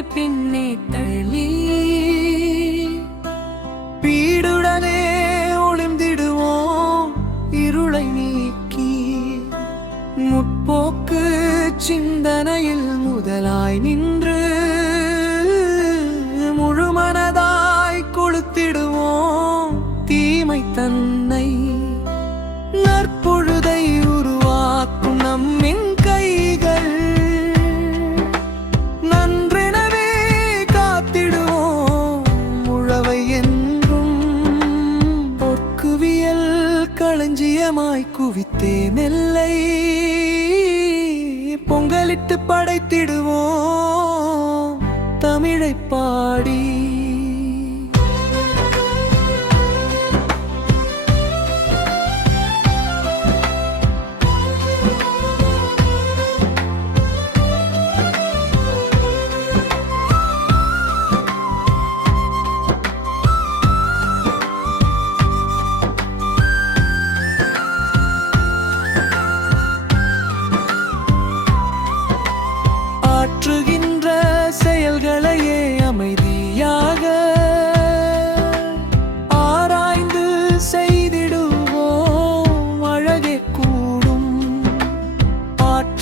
உன்னை பின்னே தள்ளி. பீடுடனே ஒளிந்திடுவோம் இருளை நீக்கி. முற்போக்கு சிந்தனையில் முதலாய் நின்று களஞ்சியமாய் குவித்தே நெல்லை பொங்கலிட்டு படைத்திடுவோம் தமிழை பாடி.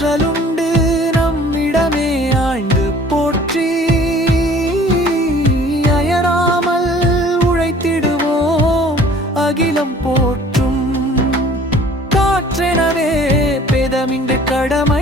ஆற்றலுண்டு நம்மிடமே ஆண்டு போற்றி. அயராமல் உழைத்திடுவோம் அகிலம் போற்றும். காற்றெனவே பேதமின்றி கடமை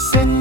Send